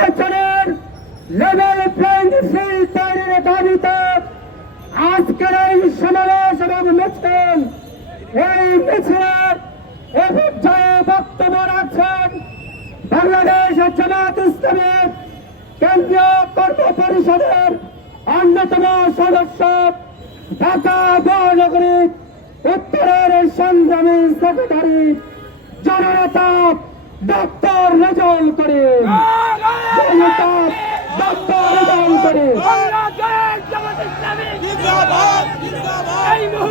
নির্বাচনের level playing field তৈরির দাবিতে আজকের এই সমাবেশ এবং মিছিল, এই মিছিলের এ পর্যায়ে বক্তব্য রাখছেন বাংলাদেশ জামাত ইসলামী কেন্দ্রীয় কর্ম পরিষদের অন্যতম সদস্য, ঢাকা মহানগরী উত্তরের সংগ্রামী সেক্রেটারি জননেতা ডক্টর রেজাউল করিম। জননেতা ডক্টর রেজাউল করিম।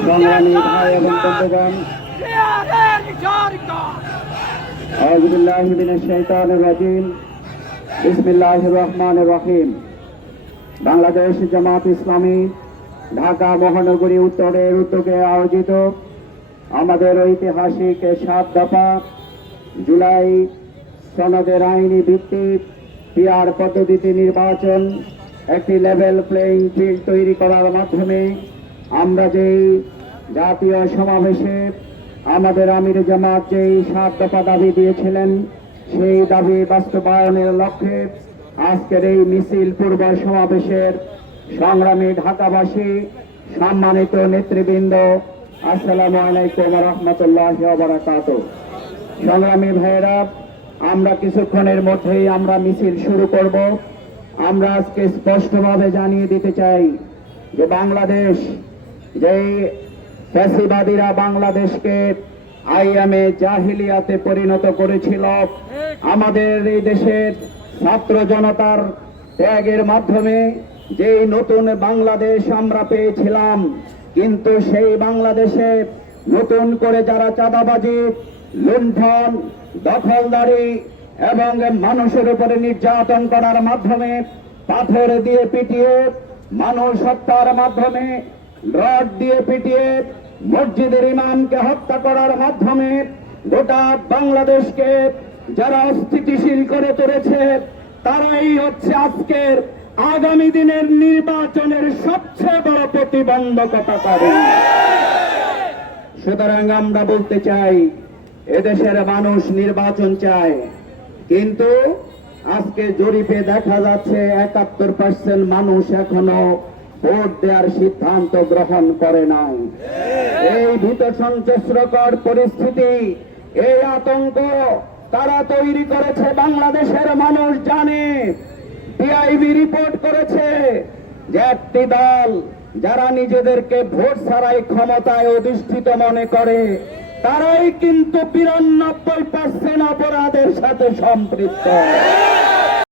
সংগ্রামী ভাই এবং বন্ধুগণ, আউযু বিল্লাহি মিনাশ শাইতানির রাজিম। বিসমিল্লাহির রহমানির রহিম। বাংলাদেশ জামাত ইসলামী ঢাকা মহানগরী উত্তরের উদ্যোগে আয়োজিত আমাদের ঐতিহাসিক 7 দফা জুলাই সনদের আইনি ভিত্তিক পিআর পদ্ধতিতে নির্বাচন, একটি লেভেল প্লেইং ফিল্ড তৈরি করার মাধ্যমে আমরা যেই জাতীয় সমাবেশে আমাদের আমির জামাত যেই 7 দফা দাবি দিয়েছিলেন, সেই দাবি বাস্তবায়নের লক্ষ্যে আজকের এই মিছিল পূর্ব সমাবেশের সংগ্রামী ঢাকাবাসী, সম্মানিত নেতৃবৃন্দ, আসসালামু আলাইকুম ওয়া রাহমাতুল্লাহি ওয়া বারাকাতুহু। সংগ্রামী ভাইয়েরা, আমরা কিছুক্ষণের মধ্যেই আমরা মিছিল শুরু করব। আমরা আজকে স্পষ্টভাবে জানিয়ে দিতে চাই যে বাংলাদেশ, যে ফ্যাসিবাদীরা বাংলাদেশকে আইয়ামে জাহিলিয়াতে পরিণত করেছিল, আমাদের এই দেশের ছাত্র জনতার ত্যাগের মাধ্যমে যেই নতুন বাংলাদেশ আমরা পেয়েছিলাম, কিন্তু সেই বাংলাদেশে নতুন করে যারা চাঁদাবাজি, লুণ্ঠন, দখলদারি এবং মানুষের উপরে নির্যাতন করার মাধ্যমে, পাথর দিয়ে পিটিয়ে, মানুষ হত্যার মাধ্যমে, রড দিয়ে পিটিয়ে, মসজিদের ইমামকে হত্যা করার মাধ্যমে গোটা বাংলাদেশকে যারা অস্থিতিশীল করে তুলেছে, তারাই হচ্ছে আজকের আগামী দিনের নির্বাচনের সবচেয়ে বড় প্রতিবন্ধকতা করে। সুতরাং আমরা বলতে চাই, এদেশের মানুষ নির্বাচন চায়, কিন্তু আজকে জরিপে দেখা যাচ্ছে 71% মানুষ এখনো ভোট দেওয়ার সিদ্ধান্ত গ্রহণ করে নাই। এই ভীত সন্ত্রস্তকর পরিস্থিতি, এই আতঙ্ক তারা তৈরি করেছে। বাংলাদেশের মানুষ জানে, টিআইবি রিপোর্ট করেছে যে একটি দল যারা নিজেদেরকে ভোট ছাড়াই ক্ষমতায় অধিষ্ঠিত মনে করে, তারাই কিন্তু 92% অপরাধের সাথে সম্পৃক্ত।